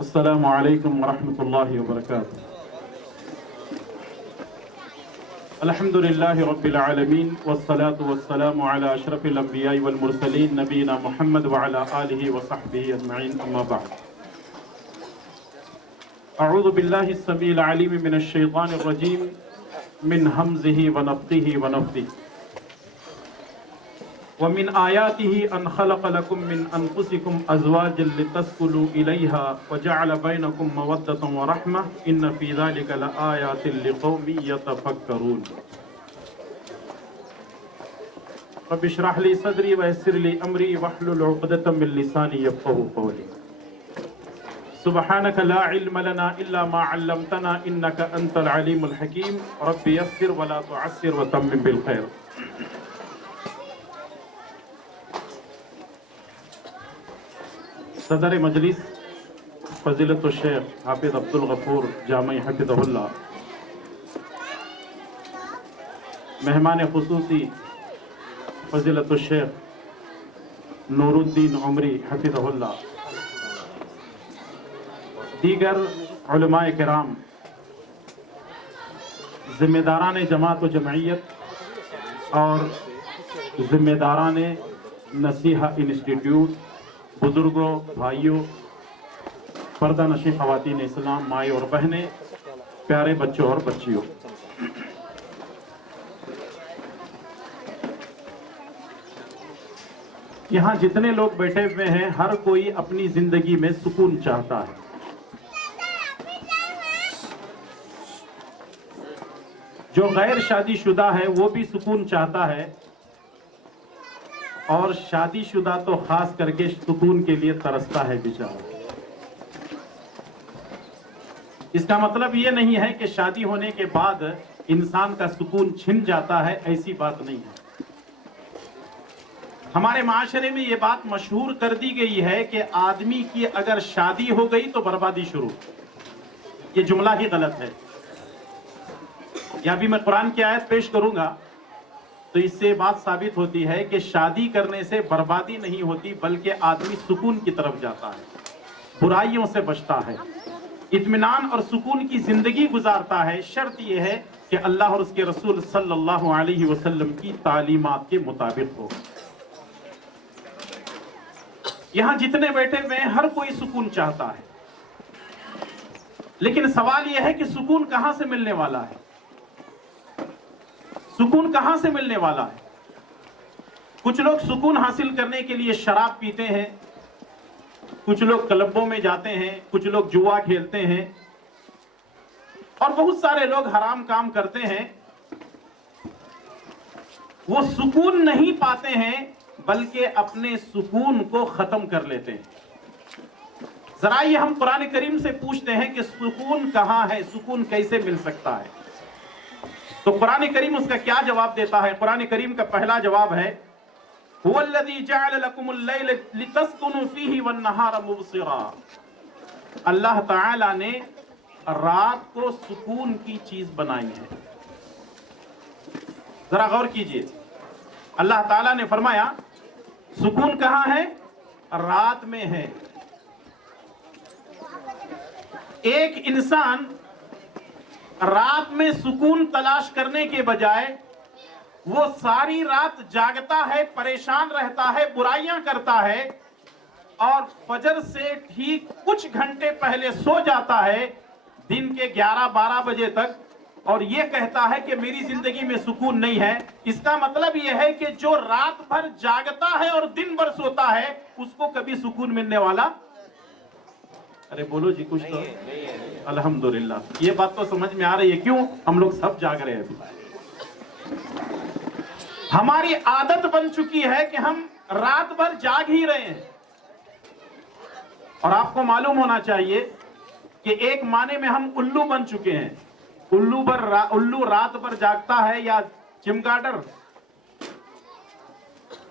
السلام علیکم ورحمۃ اللہ وبرکاتہ۔ الحمد للہ رب العالمین والصلاة والسلام علی اشرف الانبیاء والمرسلین نبینا محمد وعلی آلہ وصحبہ اجمعین، اما بعد۔ اعوذ باللہ السمیع العلیم من الشیطان الرجیم من ہمزہ ونفخہ ونفثہ۔ ومن آیاته ان خلق لكم من انفسكم ازواجا لتسكنوا اليها وجعل بينكم مودة ورحمة ان في ذلك لآيات لقوم يتفكرون۔ رب اشرح لي صدري ويسر لي امري واحلل عقدة من لساني يفقهوا قولي۔ سبحانك لا علم لنا الا ما علمتنا انك انت العليم الحكيم۔ رب يسر ولا تعسر وتمم بالخير۔ صدر مجلس فضیلت الشیخ حافظ عبدالغفور جامعی حفظہ اللہ، مہمان خصوصی فضیلت الشیخ نور الدین عمری حفظہ اللہ، دیگر علماء کرام، ذمہ داران جماعت و جمعیت اور ذمہ داران نصیحہ انسٹیٹیوٹ، بزرگوں، بھائیوں، پردہ نشین خواتین اسلام، مائیں اور بہنیں، پیارے بچوں اور بچیوں، یہاں جتنے لوگ بیٹھے ہوئے ہیں ہر کوئی اپنی زندگی میں سکون چاہتا ہے۔ جو غیر شادی شدہ ہے وہ بھی سکون چاہتا ہے، اور شادی شدہ تو خاص کر کے سکون کے لیے ترستا ہے بیچارہ۔ اس کا مطلب یہ نہیں ہے کہ شادی ہونے کے بعد انسان کا سکون چھن جاتا ہے، ایسی بات نہیں ہے۔ ہمارے معاشرے میں یہ بات مشہور کر دی گئی ہے کہ آدمی کی اگر شادی ہو گئی تو بربادی شروع۔ یہ جملہ ہی غلط ہے۔ یا بھی میں قرآن کی آیت پیش کروں گا تو اس سے بات ثابت ہوتی ہے کہ شادی کرنے سے بربادی نہیں ہوتی، بلکہ آدمی سکون کی طرف جاتا ہے، برائیوں سے بچتا ہے، اطمینان اور سکون کی زندگی گزارتا ہے۔ شرط یہ ہے کہ اللہ اور اس کے رسول صلی اللہ علیہ وسلم کی تعلیمات کے مطابق ہو۔ یہاں جتنے بیٹھے ہوئے ہیں ہر کوئی سکون چاہتا ہے، لیکن سوال یہ ہے کہ سکون کہاں سے ملنے والا ہے؟ سکون کہاں سے ملنے والا ہے؟ کچھ لوگ سکون حاصل کرنے کے لیے شراب پیتے ہیں، کچھ لوگ کلبوں میں جاتے ہیں، کچھ لوگ جوا کھیلتے ہیں، اور بہت سارے لوگ حرام کام کرتے ہیں۔ وہ سکون نہیں پاتے ہیں بلکہ اپنے سکون کو ختم کر لیتے ہیں۔ ذرا یہ ہم قرآن کریم سے پوچھتے ہیں کہ سکون کہاں ہے، سکون کیسے مل سکتا ہے؟ تو قرآن کریم اس کا کیا جواب دیتا ہے؟ قرآن کریم کا پہلا جواب ہے هو الذی جعل لکم اللیل لتسکنوا فیہ والنہار مبصرا۔ اللہ تعالی نے رات کو سکون کی چیز بنائی ہے۔ ذرا غور کیجئے، اللہ تعالی نے فرمایا سکون کہاں ہے؟ رات میں ہے۔ ایک انسان رات میں سکون تلاش کرنے کے بجائے وہ ساری رات جاگتا ہے، پریشان رہتا ہے، برائیاں کرتا ہے، اور فجر سے ٹھیک کچھ گھنٹے پہلے سو جاتا ہے دن کے 11-12 بجے تک، اور یہ کہتا ہے کہ میری زندگی میں سکون نہیں ہے۔ اس کا مطلب یہ ہے کہ جو رات بھر جاگتا ہے اور دن بھر سوتا ہے اس کو کبھی سکون ملنے والا، ارے بولو جی کچھ تو۔ الحمدللہ یہ بات تو سمجھ میں آ رہی ہے، کیوں ہم لوگ سب جاگ رہے ہیں۔ ہماری عادت بن چکی ہے کہ ہم رات بھر جاگ ہی رہے ہیں، اور آپ کو معلوم ہونا چاہیے کہ ایک معنی میں ہم الو بن چکے ہیں۔ الو رات بھر جاگتا ہے، یا چمگاڈر،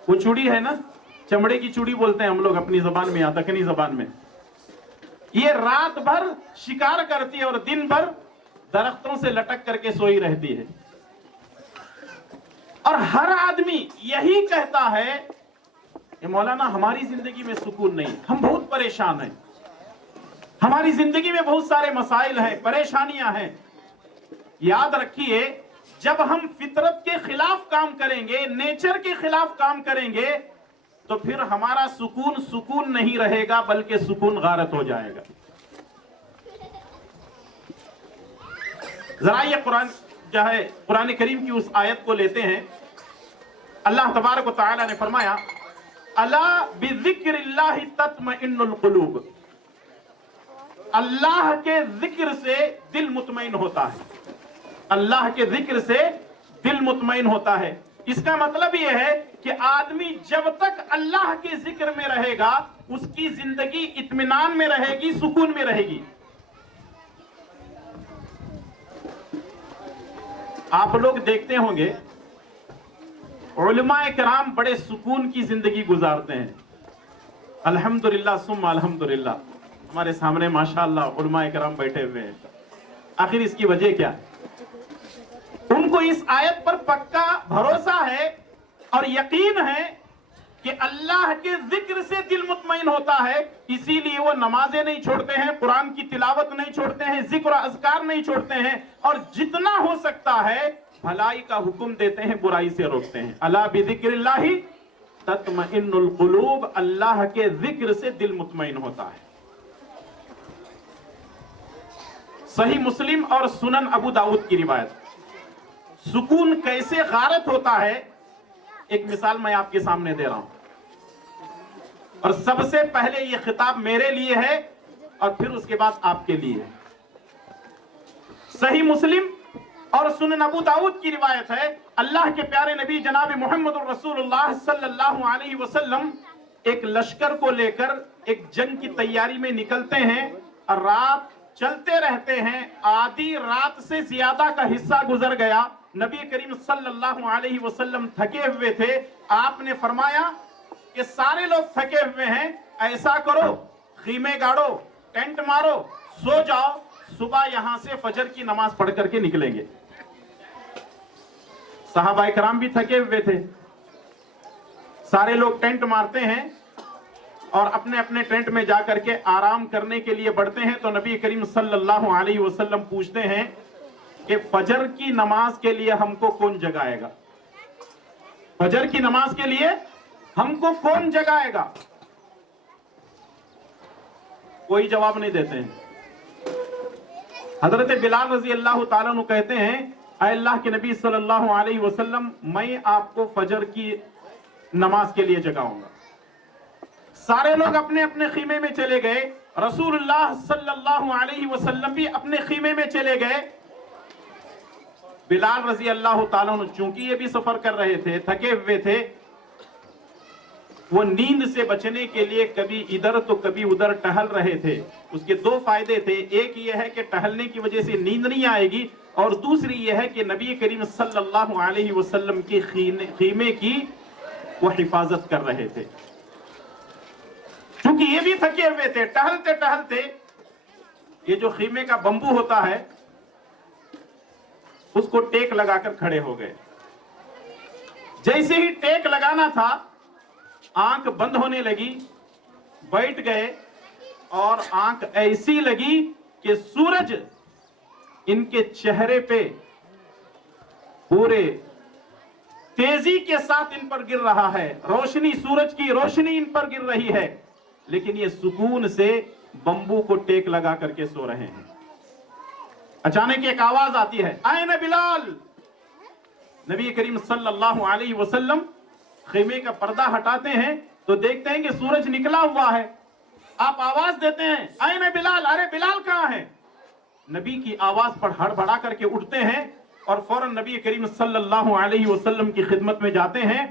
وہ چوڑی ہے نا، چمڑے کی چوڑی بولتے ہیں ہم لوگ اپنی زبان میں یا دکنی زبان میں، یہ رات بھر شکار کرتی ہے اور دن بھر درختوں سے لٹک کر کے سوئی رہتی ہے۔ اور ہر آدمی یہی کہتا ہے کہ، مولانا ہماری زندگی میں سکون نہیں، ہم بہت پریشان ہیں۔ ہماری زندگی میں بہت سارے مسائل ہیں، پریشانیاں ہیں. یاد رکھیے جب ہم فطرت کے خلاف کام کریں گے، نیچر کے خلاف کام کریں گے، تو پھر ہمارا سکون نہیں رہے گا بلکہ سکون غارت ہو جائے گا. ذرا یہ قرآن کریم کی اس آیت کو لیتے ہیں. اللہ تبارک و تعالی نے فرمایا الا بذکر اللہ تطمئن القلوب. اللہ کے ذکر سے دل مطمئن ہوتا ہے. اللہ کے ذکر سے دل مطمئن ہوتا ہے. اس کا مطلب یہ ہے کہ آدمی جب تک اللہ کے ذکر میں رہے گا اس کی زندگی اطمینان میں رہے گی، سکون میں رہے گی. آپ لوگ دیکھتے ہوں گے علماء کرام بڑے سکون کی زندگی گزارتے ہیں. الحمدللہ ثم الحمدللہ. ہمارے سامنے ماشاءاللہ علماء کرام بیٹھے ہوئے ہیں. آخر اس کی وجہ کیا ہے؟ ان کو اس آیت پر پکا بھروسہ ہے اور یقین ہے کہ اللہ کے ذکر سے دل مطمئن ہوتا ہے، اسی لیے وہ نمازیں نہیں چھوڑتے ہیں، قرآن کی تلاوت نہیں چھوڑتے ہیں، ذکر و اذکار نہیں چھوڑتے ہیں، اور جتنا ہو سکتا ہے بھلائی کا حکم دیتے ہیں، برائی سے روکتے ہیں. الا بذکر اللہ تطمئن القلوب. اللہ کے ذکر سے دل مطمئن ہوتا ہے. صحیح مسلم اور سنن ابو داؤد کی روایت. سکون کیسے غارت ہوتا ہے ایک مثال میں آپ کے سامنے دے رہا ہوں، اور سب سے پہلے یہ خطاب میرے لیے ہے اور پھر اس کے بعد آپ کے لیے. صحیح مسلم اور سنن ابو داؤد کی روایت ہے، اللہ کے پیارے نبی جناب محمد الرسول اللہ صلی اللہ علیہ وسلم ایک لشکر کو لے کر ایک جنگ کی تیاری میں نکلتے ہیں اور رات چلتے رہتے ہیں. آدھی رات سے زیادہ کا حصہ گزر گیا. نبی کریم صلی اللہ علیہ وسلم تھکے ہوئے تھے. آپ نے فرمایا کہ سارے لوگ تھکے ہوئے ہیں، ایسا کرو خیمے گاڑو، ٹینٹ مارو، سو جاؤ، صبح یہاں سے فجر کی نماز پڑھ کر کے نکلیں گے. صحابہ کرام بھی تھکے ہوئے تھے. سارے لوگ ٹینٹ مارتے ہیں اور اپنے اپنے ٹینٹ میں جا کر کے آرام کرنے کے لیے بڑھتے ہیں. تو نبی کریم صلی اللہ علیہ وسلم پوچھتے ہیں کہ فجر کی نماز کے لیے ہم کو کون جگائے گا؟ فجر کی نماز کے لیے ہم کو کون جگائے گا؟ کوئی جواب نہیں دیتے ہیں. حضرت بلال رضی اللہ تعالیٰ عنہ کہتے ہیں اے اللہ کے نبی صلی اللہ علیہ وسلم میں آپ کو فجر کی نماز کے لیے جگاؤں گا. سارے لوگ اپنے اپنے خیمے میں چلے گئے. رسول اللہ صلی اللہ علیہ وسلم بھی اپنے خیمے میں چلے گئے. بلال رضی اللہ تعالیٰ عنہ چونکہ یہ بھی سفر کر رہے تھے، تھکے ہوئے تھے، وہ نیند سے بچنے کے لیے کبھی ادھر تو کبھی ادھر ٹہل رہے تھے. اس کے دو فائدے تھے. ایک یہ ہے کہ ٹہلنے کی وجہ سے نیند نہیں آئے گی، اور دوسری یہ ہے کہ نبی کریم صلی اللہ علیہ وسلم کی خیمے کی وہ حفاظت کر رہے تھے. چونکہ یہ بھی تھکے ہوئے تھے، ٹہلتے ٹہلتے یہ جو خیمے کا بمبو ہوتا ہے اس کو ٹیک لگا کر کھڑے ہو گئے. جیسے ہی ٹیک لگانا تھا آنکھ بند ہونے لگی، بیٹھ گئے، اور آنکھ ایسی لگی کہ سورج ان کے چہرے پہ پورے تیزی کے ساتھ ان پر گر رہا ہے. روشنی، سورج کی روشنی ان پر گر رہی ہے، لیکن یہ سکون سے بمبو کو ٹیک لگا کر کے سو رہے ہیں. اچانک ایک آواز آتی ہے آئین بلال. نبی کریم صلی اللہ علیہ وسلم خیمے کا پردہ ہٹاتے ہیں تو دیکھتے ہیں کہ سورج نکلا ہوا ہے. آپ آواز دیتے ہیں آئین بلال، ارے بلال کہاں ہے؟ نبی کی آواز پر ہڑبڑا کر کے اٹھتے ہیں اور فوراً نبی کریم صلی اللہ علیہ وسلم کی خدمت میں جاتے ہیں.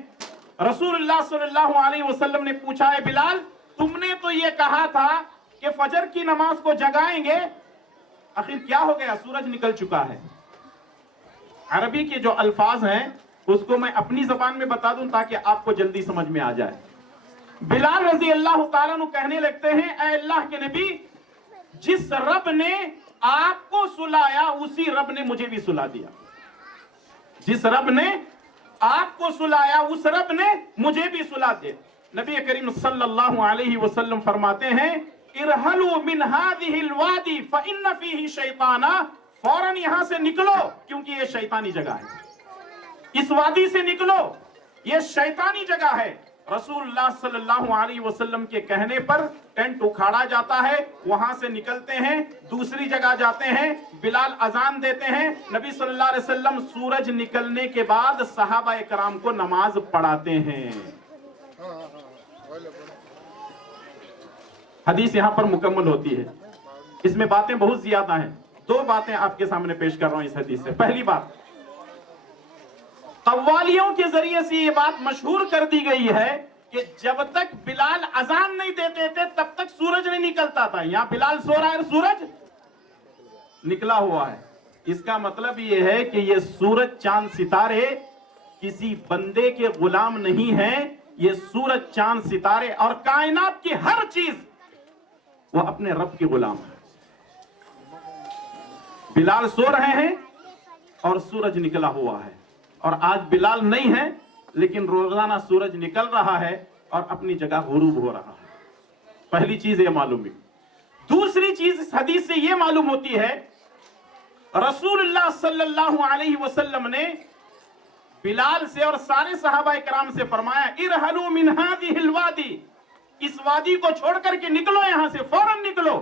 رسول اللہ صلی اللہ علیہ وسلم نے پوچھا ہے بلال تم نے تو یہ کہا تھا کہ فجر کی نماز کو جگائیں گے، آخر کیا ہو گیا؟ سورج نکل چکا ہے. عربی کے جو الفاظ ہیں اس کو میں اپنی زبان میں بتا دوں تاکہ آپ کو جلدی سمجھ میں آ جائے. بلال رضی اللہ تعالیٰ عنہ کہنے لگتے ہیں اے اللہ کے نبی، جس رب نے آپ کو سلایا اسی رب نے مجھے بھی سلا دیا. جس رب نے آپ کو سلایا اس رب نے مجھے بھی سلا دیا. نبی کریم صلی اللہ علیہ وسلم فرماتے ہیں इरहलू मिन हादिहिल वादी फइन्न फीही शैताना, फौरन यहां से निकलो क्योंकि ये शैतानी जगह है, इस वादी से निकलो, ये शैतानी जगह है। रसूलुल्लाह सल्लल्लाहु अलैहि वसल्लम के कहने पर टेंट उखाड़ा जाता है, वहां से निकलते हैं, दूसरी जगह जाते हैं, बिलाल अजान देते हैं, नबी सल्लल्लाहु अलैहि वसल्लम सूरज निकलने के बाद सहाबा कराम को नमाज पढ़ाते हैं। हदीस यहां पर मुकम्मल होती है, इसमें बातें बहुत ज्यादा हैं। दो बातें आपके सामने पेश कर रहा हूं इस हदीस से। पहली बात, कव्वालियों के जरिए से ये बात मशहूर कर दी गई है कि जब तक बिलाल अजान नहीं देते थे तब तक सूरज नहीं निकलता था। यहां बिलाल सो रहा है, सूरज निकला हुआ है। इसका मतलब ये है कि ये सूरज चांद सितारे किसी बंदे के गुलाम नहीं हैं, ये सूरज चांद सितारे और कायनात की हर चीज वो अपने रब के गुलाम है। बिलाल सो रहे हैं और सूरज निकला हुआ है, और आज बिलाल नहीं है लेकिन रोजाना सूरज निकल रहा है और अपनी जगह गुरूब हो रहा है। पहली चीज ये मालूम है। दूसरी चीज इस हदीस से ये मालूम होती है, रसूलुल्लाह सल्लल्लाहु अलैहि वसल्लम ने बिलाल से और सारे सहाबा कराम से फरमाया, इरहलू मिन हादिहिल वादी, इस वादी को छोड़ करके निकलो, यहां से फौरन निकलो,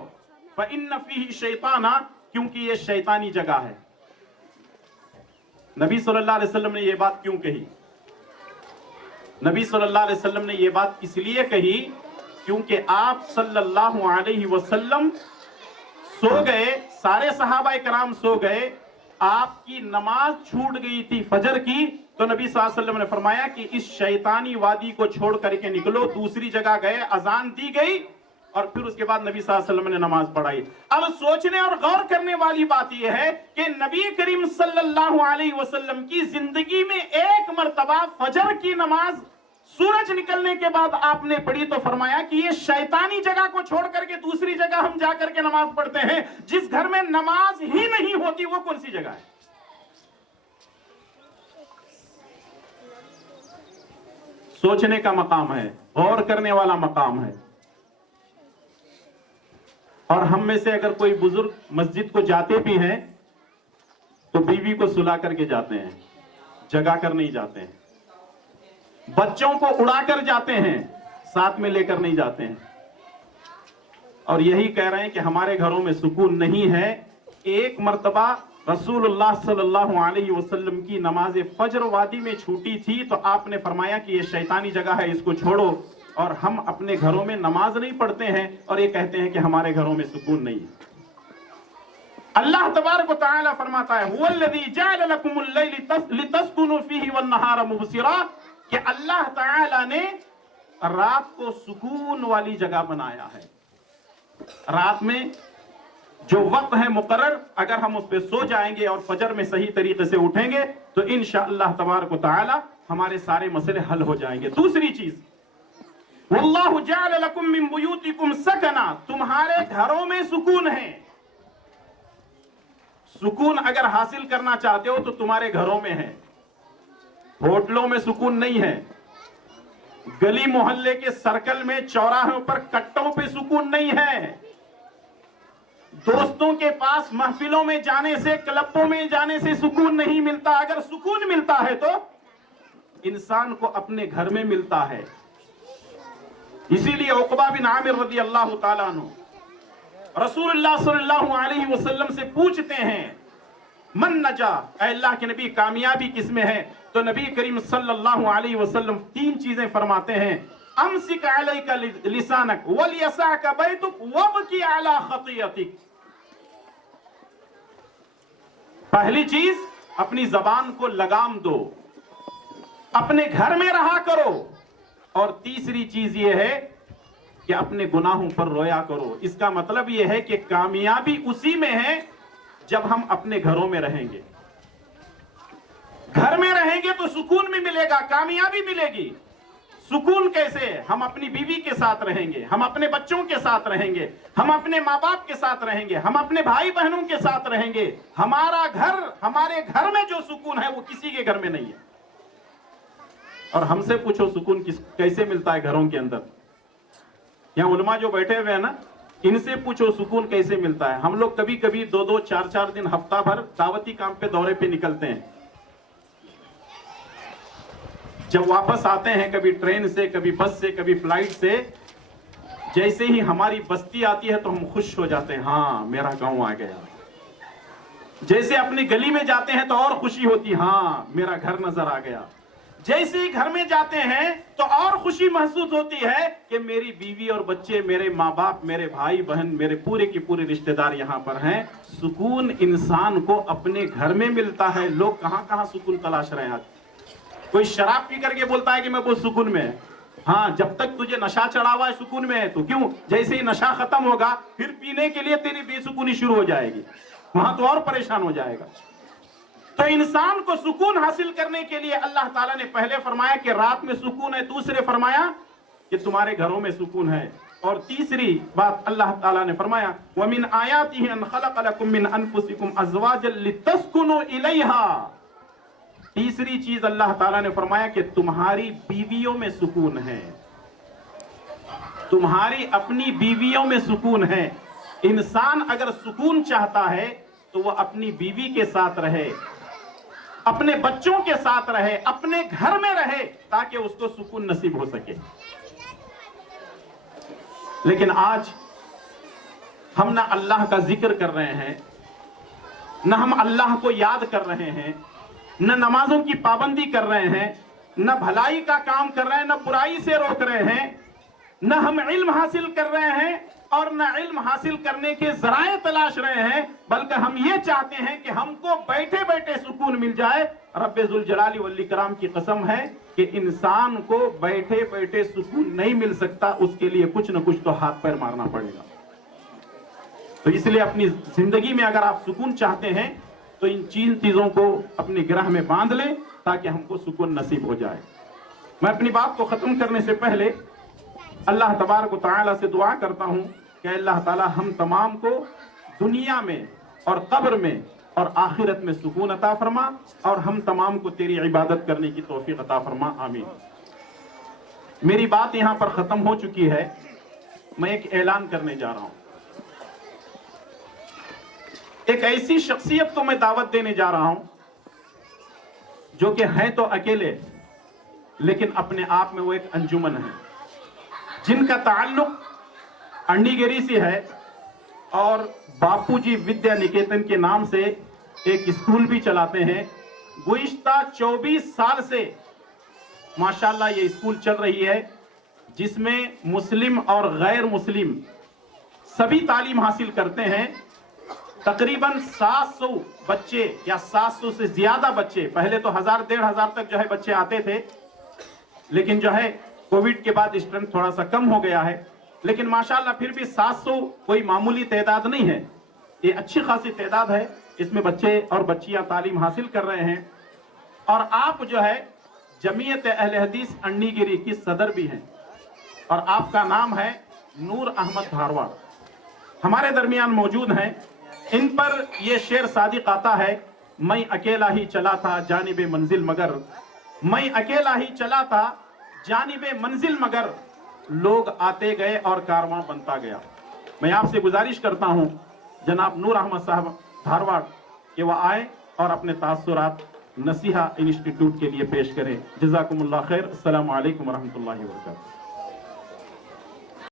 फइन्न फीही शैताना, क्योंकि ये शैतानी जगह है। नबी सल्लल्लाहु अलैहि वसल्लम ने ये बात क्यों कही? नबी सल्लल्लाहु अलैहि वसल्लम ने ये बात इसलिए कही क्योंकि आप सल्लल्लाहु अलैहि वसल्लम सो गए, सारे सहाबा कराम सो गए, आपकी नमाज छूट गई थी फजर की, तो नबी सल्लल्लाहु अलैहि वसल्लम ने फरमाया कि इस शैतानी वादी को छोड़ करके निकलो। दूसरी जगह गए, अजान दी गई और फिर उसके बाद नबी सल्लल्लाहु अलैहि वसल्लम ने नमाज पढ़ाई। अब सोचने और गौर करने वाली बात यह है कि नबी करीम सल्लल्लाहु अलैहि वसल्लम की जिंदगी में एक मर्तबा फजर की नमाज सूरज निकलने के बाद आपने पढ़ी, तो फरमाया कि ये शैतानी जगह को छोड़ करके दूसरी जगह हम जाकर के नमाज पढ़ते हैं। जिस घर में नमाज ही नहीं होती वो कौन सी जगह है? सोचने का मकाम है, गौर करने वाला मकाम है। और हम में से अगर कोई बुजुर्ग मस्जिद को जाते भी हैं तो बीवी को सुला करके जाते हैं, जगा कर नहीं जाते हैं। बच्चों को उड़ा कर जाते हैं, साथ में लेकर नहीं जाते हैं। और यही कह रहे हैं कि हमारे घरों में सुकून नहीं है। एक मर्तबा रसूलुल्लाह सल्लल्लाहु अलैहि वसल्लम की नमाज फजर वादी में छूटी थी, तो आपने फरमाया कि ये शैतानी जगह है, इसको छोड़ो। और हम अपने घरों में नमाज नहीं पढ़ते हैं और ये कहते हैं कि हमारे घरों में सुकून नहीं है। अल्लाह तबारक व तआला फरमाता है, हुवल्लज़ी जअल लकुमुल लैला लितस्कुनु फीही वन नहारा मुबसिरा, कि अल्लाह ताला ने रात को सुकून वाली जगह बनाया है। रात में जो वक्त है मुकर्रर, अगर हम उस पे सो जाएंगे और फजर में सही तरीके से उठेंगे तो इंशाअल्लाह तबारक व तआला हमारे सारे मसले हल हो जाएंगे। दूसरी चीज, वल्लाहु जअल लकुम मिन बुयूतिकुम सकना, तुम्हारे घरों में सुकून है। सुकून अगर हासिल करना चाहते हो तो तुम्हारे घरों में है, होटलों में सुकून नहीं है, गली मोहल्ले के सर्कल में चौराहों पर कट्टों पे सुकून नहीं है, दोस्तों के पास महफिलों में जाने से, क्लबों में जाने से सुकून नहीं मिलता। अगर सुकून मिलता है तो इंसान को अपने घर में मिलता है। इसीलिए उक़बा बिन आमिर रज़ी अल्लाह ताला अन्हु रसूलुल्लाह सल्लल्लाहु अलैहि वसल्लम से पूछते हैं, मन नजा, अल्लाह के नबी कामयाबी किसमें है? तो नबी करीम सल्लल्लाहु अलैहि वसल्लम तीन चीजें फरमाते हैं, अमसिक अलैका लिसानक वलियसअका बैतुक वबकी अला खतियतिक। पहली चीज, अपनी जबान को लगाम दो, अपने घर में रहा करो। और तीसरी चीज यह है कि अपने गुनाहों पर रोया करो। इसका मतलब यह है कि कामयाबी उसी में है जब हम अपने घरों में रहेंगे। घर में रहेंगे तो सुकून भी मिलेगा, कामयाबी मिलेगी। सुकून कैसे? हम अपनी बीवी के साथ रहेंगे, हम अपने बच्चों के साथ रहेंगे, हम अपने माँ बाप के साथ रहेंगे, हम अपने भाई बहनों के साथ रहेंगे। हमारा घर, हमारे घर में जो सुकून है वो किसी के घर में नहीं है। और हमसे पूछो सुकून कैसे मिलता है घरों के अंदर? यहाँ उलमा जो बैठे हुए हैं ना, इनसे पूछो सुकून कैसे मिलता है। हम लोग कभी कभी 2-2, 4-4 दिन, हफ्ता भर दावती काम पे, दौरे पे निकलते हैं। जब वापस आते हैं, कभी ट्रेन से, कभी बस से, कभी फ्लाइट से, जैसे ही हमारी बस्ती आती है तो हम खुश हो जाते हैं, हाँ मेरा गांव आ गया। जैसे अपनी गली में जाते हैं तो और खुशी होती, हाँ मेरा घर नजर आ गया। जैसे ही घर में जाते हैं तो और खुशी महसूस होती है कि मेरी बीवी और बच्चे, मेरे माँ बाप, मेरे भाई बहन, मेरे पूरे की पूरे रिश्तेदार यहाँ पर हैं। सुकून इंसान को अपने घर में मिलता है। लोग कहाँ कहाँ सुकून तलाश रहे हैं आज। कोई शराब पी करके बोलता है कि मैं बहुत सुकून में है। हाँ, जब तक तुझे नशा चढ़ा हुआ है सुकून में है तो क्यों, जैसे ही नशा खत्म होगा फिर पीने के लिए तेरी बेसुकूनी शुरू हो जाएगी, वहां तो और परेशान हो जाएगा। तो इंसान को सुकून हासिल करने के लिए अल्लाह ताला ने पहले फरमाया कि रात में सुकून है, दूसरे फरमाया कि तुम्हारे घरों में सुकून है, और तीसरी बात अल्लाह ताला ने फरमाया वमिन आयातिही अन खलक़ लकुम मिन अनफुसिकुम अज़वाजन लितस्कुनु इलैहा। तीसरी चीज अल्लाह ताला ने फरमाया कि तुम्हारी बीवियों में सुकून है, तुम्हारी अपनी बीवियों में सुकून है। इंसान अगर सुकून चाहता है तो वह अपनी बीवी के साथ रहे, अपने बच्चों के साथ रहे, अपने घर में रहे, ताकि उसको सुकून नसीब हो सके। लेकिन आज हम ना अल्लाह का जिक्र कर रहे हैं, न हम अल्लाह को याद कर रहे हैं, न नमाजों की पाबंदी कर रहे हैं, न भलाई का काम कर रहे हैं, न बुराई से रोक रहे हैं, न हम इल्म हासिल कर रहे हैं और न इल्म हासिल करने के जराए तलाश रहे हैं, बल्कि हम ये चाहते हैं कि हमको बैठे बैठे सुकून मिल जाए। रब्बे जुल जलाली वल इकराम की कसम है कि इंसान को बैठे बैठे सुकून नहीं मिल सकता, उसके लिए कुछ न कुछ तो हाथ पैर मारना पड़ेगा। तो इसलिए अपनी जिंदगी में अगर आप सुकून चाहते हैं तो इन चीजों को अपने गिरह में बांध लें ताकि हमको सुकून नसीब हो जाए। मैं अपनी बात को खत्म करने से पहले अल्लाह तबारक व तआला से दुआ करता हूं कि अल्लाह ताला हम तमाम को दुनिया में और कब्र में और आखिरत में सुकून अता फरमा, और हम तमाम को तेरी इबादत करने की तौफीक अता फरमा, आमीन। मेरी बात यहां पर खत्म हो चुकी है। मैं एक ऐलान करने जा रहा हूं। एक ऐसी शख्सियत को मैं दावत देने जा रहा हूं जो कि है तो अकेले, लेकिन अपने आप में वो एक अंजुमन है, जिनका ताल्लुक अंडीगेरी से है और बापूजी विद्या निकेतन के नाम से एक स्कूल भी चलाते हैं। गुज़िश्ता 24 साल से माशाल्लाह ये स्कूल चल रही है, जिसमें मुस्लिम और गैर मुस्लिम सभी तालीम हासिल करते हैं। तकरीबन 700 बच्चे या 700 से ज्यादा बच्चे, पहले तो 1000-1500 तक जो है बच्चे आते थे, लेकिन जो है कोविड के बाद स्ट्रेंथ थोड़ा सा कम हो गया है, लेकिन माशाल्लाह फिर भी 700 कोई मामूली तादाद नहीं है, ये अच्छी खासी तादाद है। इसमें बच्चे और बच्चियां तालीम हासिल कर रहे हैं, और आप जो है जमीयत अहले हदीस अंडीगिरी की सदर भी हैं, और आपका नाम है नूर अहमद धारवाड़, हमारे दरमियान मौजूद हैं। इन पर यह शेर सादिक आता है, मैं अकेला ही चला था जानिबे मंजिल मगर, मैं अकेला ही चला था जानिबे मंजिल मगर, लोग आते गए और कारवां बनता गया। मैं आपसे गुजारिश करता हूं जनाब नूर अहमद साहब धारवाड़ कि वह आए और अपने तासुरात नसीहा इंस्टीट्यूट के लिए पेश करें। जज़ाकुमुल्लाह खैर। अस्सलामु अलैकुम व रहमतुल्लाहि व बरकातुहू।